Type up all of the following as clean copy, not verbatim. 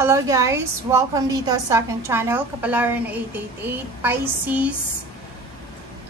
Hello guys! Welcome dito sa aking channel, Kapalaran 888, Pisces.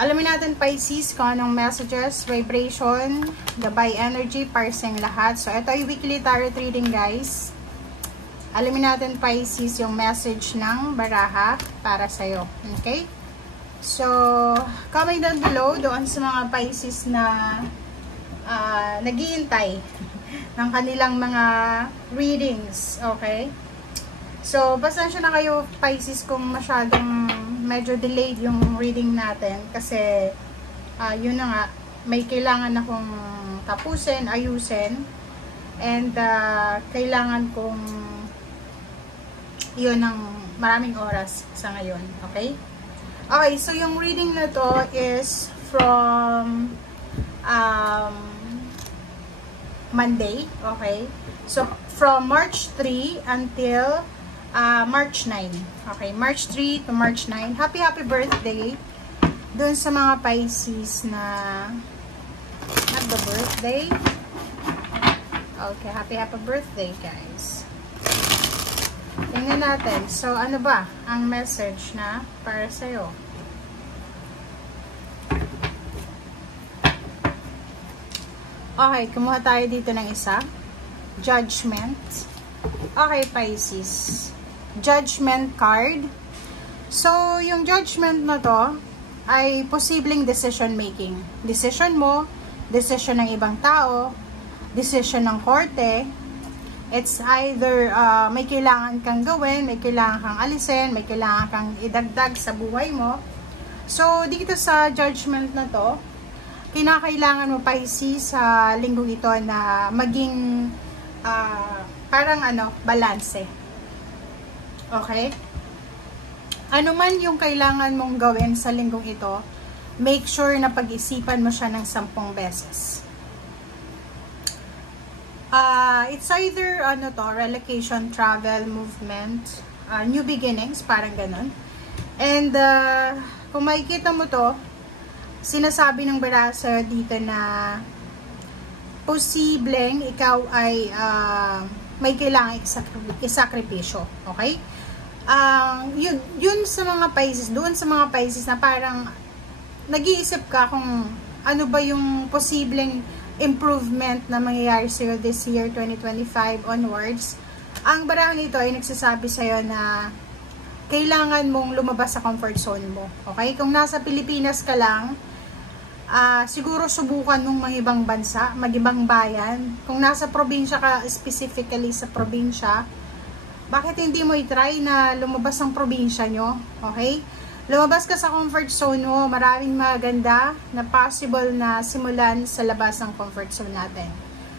Alamin natin Pisces kung anong messages, vibration, gabay energy, parsing lahat. So ito ay weekly tarot reading guys. Alamin natin Pisces yung message ng baraha para sa'yo. Okay? So, comment down below doon sa mga Pisces na naghihintay ng kanilang mga readings. Okay? So, pasensya na kayo Pisces kung masyadong medyo delayed yung reading natin kasi yun na nga, may kailangan akong tapusin, ayusin and kailangan kong yun ng maraming oras sa ngayon. Okay? Okay, so yung reading na to is from Monday. Okay? So, from March 3 until March 9. Okay, March 3 to March 9. Happy birthday doon sa mga Pisces na nagba-birthday. Okay, happy birthday guys. Tingnan natin. So, ano ba ang message na para sa'yo? Okay, kumuha tayo dito ng isa. Judgment. Okay, Pisces. Judgment card. So, yung judgment na to ay posibleng decision making. Decision mo, decision ng ibang tao, decision ng korte. It's either may kailangan kang gawin, may kailangan kang alisin, may kailangan kang idagdag sa buhay mo. So, dito sa judgment na to, kinakailangan mo Pisces sa linggong ito na maging parang balanse. Okay? Ano man yung kailangan mong gawin sa linggong ito, make sure na pag-isipan mo siya ng 10 beses. It's either relocation, travel, movement, new beginnings, parang ganun. And kung makikita mo to, sinasabi ng baraha dito na posibleng ikaw ay may kailangan isakripisyo. Okay? Yun sa mga Pisces, doon sa mga Pisces na parang nag-iisip ka kung ano ba yung posibleng improvement na mangyayari sa'yo this year, 2025 onwards. Ang barahan nito ay nagsasabi sa'yo na kailangan mong lumabas sa comfort zone mo. Okay? Kung nasa Pilipinas ka lang, siguro subukan mong mag-ibang bansa, mag-ibang bayan. Kung nasa probinsya ka, specifically sa probinsya, bakit hindi mo i-try na lumabas ang probinsya nyo? Okay? Lumabas ka sa comfort zone mo, maraming maganda na possible na simulan sa labas ng comfort zone natin.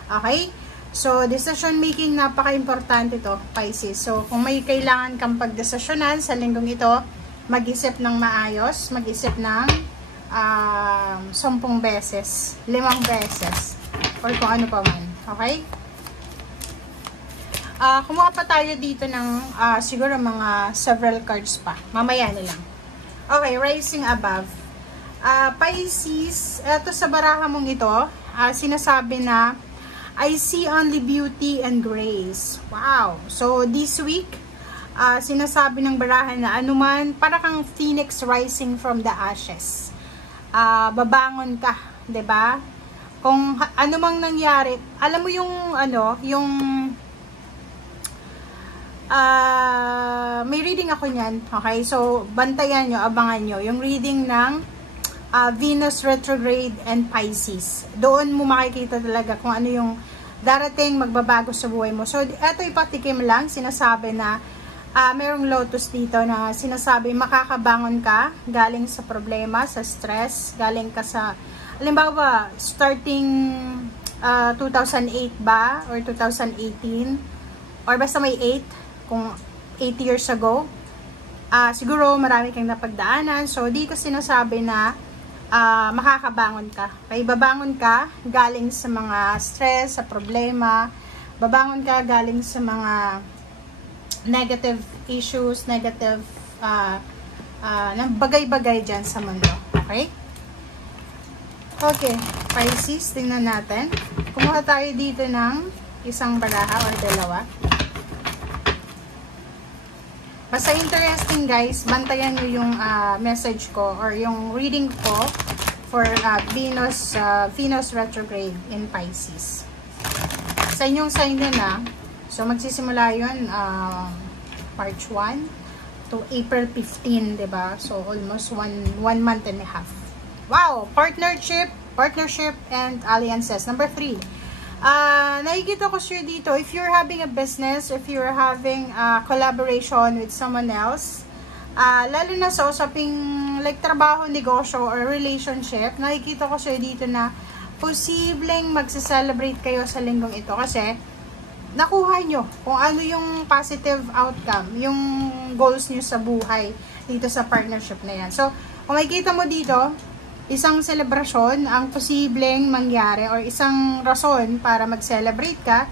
Okay? So, decision making, napaka-importante to, Pisces. So, kung may kailangan kang pagdesisyonan sa linggong ito, mag-isip ng maayos, mag-isip ng 10 beses, 5 beses, or kung ano pa man. Okay? Kumuha pa tayo dito ng siguro mga several cards pa. Mamaya na lang. Okay, rising above. Pisces, eto sa baraha mong ito, sinasabi na, I see only beauty and grace. Wow! So, this week, sinasabi ng baraha na anuman, para kang phoenix rising from the ashes. Babangon ka, 'di ba? Kung ano mang nangyari, alam mo yung may reading ako niyan. Okay? So, bantayan nyo, abangan nyo yung reading ng Venus retrograde and Pisces. Doon mo makikita talaga kung ano yung darating magbabago sa buhay mo. So, eto ipatikim lang, sinasabi na merong lotus dito na sinasabi makakabangon ka galing sa problema, sa stress, galing ka sa, halimbawa, starting 2008 ba or 2018 or basta may 8 kung 8 years ago, siguro marami kang napagdaanan. So, dito sinasabi na makakabangon ka. Okay, babangon ka galing sa mga stress, sa problema, babangon ka galing sa mga negative issues, negative bagay-bagay dyan sa mundo. Okay? Okay, Pisces, tingnan natin. Kumuha tayo dito ng isang baraha o dalawa. Basta interesting guys, bantayan nyo yung message ko or yung reading ko for Venus retrograde in Pisces. Sa inyong sign din so magsisimula yun March 1 to April 15, diba? So almost one month and a half. Wow! Partnership and alliances. Number 3. Nakikita ko sure dito, if you're having a business, if you're having a collaboration with someone else, lalo na sa usaping like trabaho, negosyo, or relationship, nakikita ko sure dito na posibleng magse-celebrate kayo sa linggong ito kasi nakuha nyo kung ano yung positive outcome, yung goals nyo sa buhay dito sa partnership na yan. So, kung makikita mo dito, isang selebrasyon ang posibleng mangyari or isang rason para mag-celebrate ka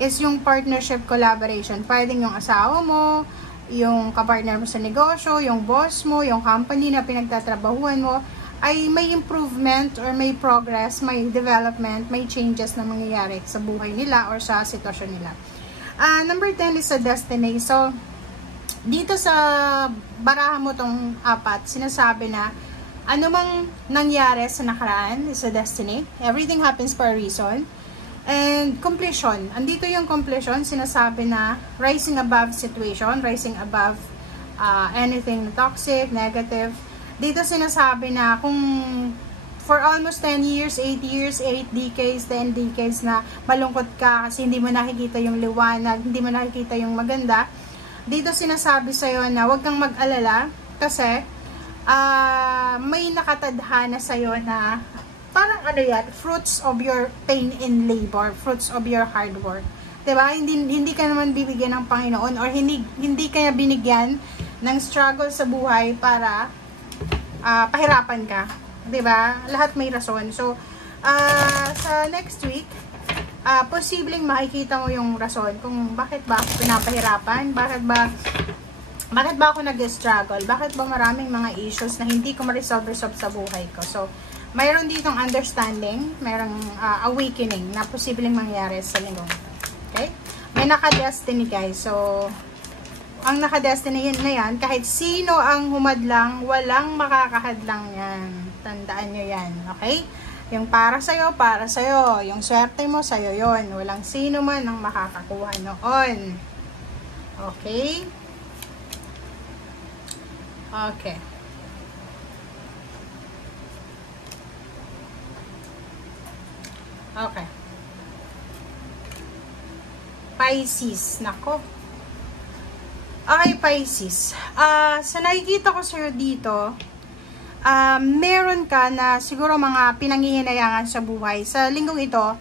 is yung partnership collaboration. Pwedeng yung asawa mo, yung kapartner mo sa negosyo, yung boss mo, yung company na pinagtatrabahuan mo, ay may improvement or may progress, may development, may changes na mangyayari sa buhay nila or sa sitwasyon nila. Number 10 is a destiny. So, dito sa baraha mo tong 4, sinasabi na ano mang nangyari sa nakaraan is a destiny. Everything happens for a reason. And completion. Andito yung completion. Sinasabi na rising above situation, rising above anything toxic, negative. Dito sinasabi na kung for almost 10 years, 8 years, 8 decades, 10 decades na malungkot ka kasi hindi mo nakikita yung liwanag, hindi mo nakikita yung maganda. Dito sinasabi sa'yo na huwag kang mag-alala kasi may nakatadhana sa'yo na parang ano yan, fruits of your pain and labor, fruits of your hard work. Diba? Hindi ka naman bibigyan ng Panginoon or hindi ka binigyan ng struggle sa buhay para pahirapan ka. Diba? Lahat may rason. So, sa next week, posibleng makikita mo yung rason kung bakit ba ako pinapahirapan, bakit ba ako nag-struggle? Bakit ba maraming mga issues na hindi ko ma-resolve sa buhay ko? So, mayroon ditong understanding, mayroong awakening na posibleng mangyari sa linggong ito. Okay? May naka-destiny guys. So, ang naka-destiny na yan, kahit sino ang humadlang, walang makakahadlang yan. Tandaan nyo yan. Okay? Yung para sa'yo, para sa'yo. Yung swerte mo, sa'yo yon. Walang sino man ang makakakuha noon. Okay? Okay. Okay. Pisces. Nako. Okay, Pisces. Sa nakikita ko sa'yo dito, meron ka na siguro mga pinanghihinayangan sa buhay. Sa linggong ito,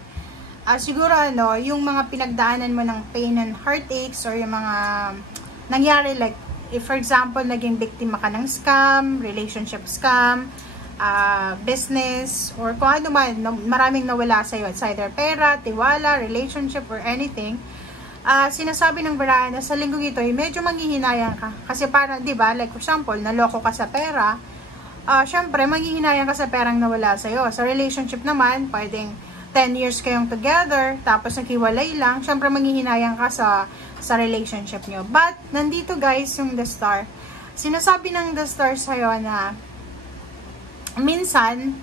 siguro yung mga pinagdaanan mo ng pain and heartaches or yung mga nangyari like if for example, naging biktima ka ng scam, relationship scam, business, or kung ano man, maraming nawala sa'yo. It's either pera, tiwala, relationship, or anything. Sinasabi ng barahan na sa linggong ito, medyo manghihinayang ka. Kasi parang, di ba, like for example, naloko ka sa pera, syempre, manghihinayang ka sa perang nawala sa'yo. Sa relationship naman, pwedeng 10 years kayong together, tapos naghiwalay lang, syempre manghihinayang ka sa relationship nyo. But, nandito guys, yung The Star. Sinasabi ng The Star sa'yo na minsan,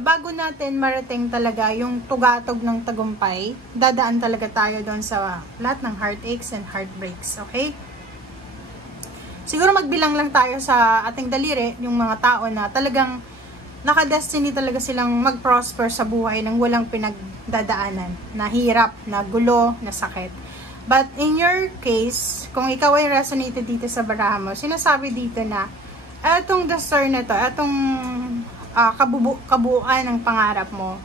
bago natin marating talaga yung tugatog ng tagumpay, dadaan talaga tayo doon sa lahat ng heartaches and heartbreaks. Okay? Siguro magbilang lang tayo sa ating daliri, yung mga tao na talagang naka-destiny talaga silang mag-prosper sa buhay nang walang pinagdadaanan, na hirap, na gulo, na sakit. But in your case, kung ikaw ay resonated dito sa baraha mo, sinasabi dito na etong The Star na to, etong kabuuan ng pangarap mo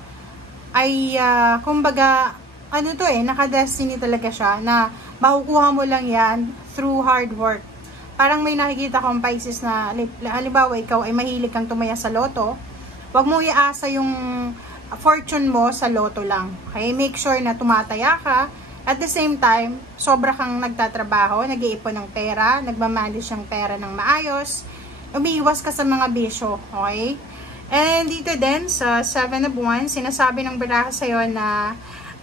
ay kumbaga naka-destiny talaga siya na makukuha mo lang yan through hard work. Parang may nakikita kong Pisces na halimbawa ikaw ay mahilig kang tumaya sa loto, wag mo iasa yung fortune mo sa loto lang. Okay? Make sure na tumataya ka. At the same time, sobra kang nagtatrabaho, nag-iipon ng pera, nagmamanage ng pera ng maayos, umiiwas ka sa mga bisyo. Okay? And dito din, sa 7 of Wands, sinasabi ng baraha sa'yo na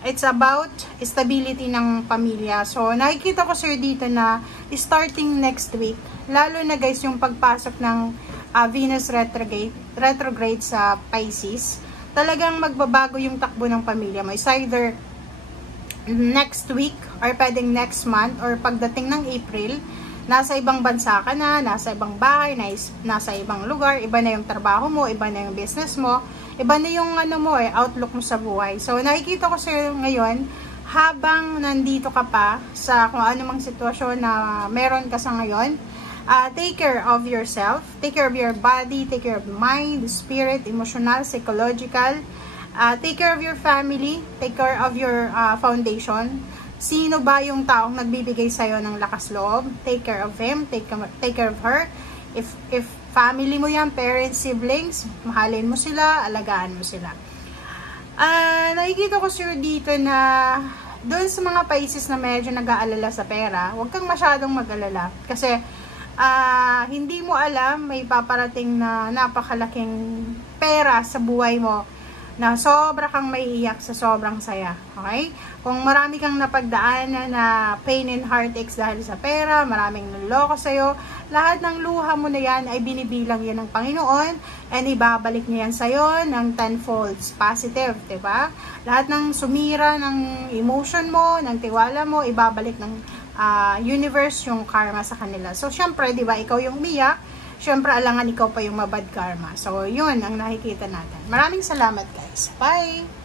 It's about stability ng pamilya. So, nakikita ko sir dito na starting next week, lalo na guys yung pagpasok ng Venus retrograde sa Pisces, talagang magbabago yung takbo ng pamilya mo. It's either next week or pwedeng next month or pagdating ng April, nasa ibang bansa ka na, nasa ibang bahay, nasa ibang lugar, iba na yung trabaho mo, iba na yung business mo, iba na yung outlook mo sa buhay. So, nakikita ko sa'yo ngayon, habang nandito ka pa sa kung anumang sitwasyon na meron ka sa ngayon, take care of yourself, take care of your body, take care of the mind, the spirit, emotional, psychological, take care of your family, take care of your foundation. Sino ba yung taong nagbibigay sa'yo ng lakas loob? Take care of him, take care of her. If family mo yan, parents, siblings, mahalin mo sila, alagaan mo sila. Nakikita ko sir dito na doon sa mga Pisces na medyo nag-aalala sa pera, huwag kang masyadong mag-alala. Kasi hindi mo alam, may paparating na napakalaking pera sa buhay mo na sobra kang maiiyak sa sobrang saya. Okay? Kung marami kang napagdaanan na pain and heartaches dahil sa pera, maraming naloko sa'yo, lahat ng luha mo na yan ay binibilang yan ng Panginoon and ibabalik niya yan sa'yo ng tenfold positive, diba? Lahat ng sumira ng emotion mo, ng tiwala mo, ibabalik ng universe yung karma sa kanila. So, syempre, diba, ikaw yung umiyak, syempre, alangan ikaw pa yung mabad karma. So, yun ang nakikita natin. Maraming salamat, guys. Bye!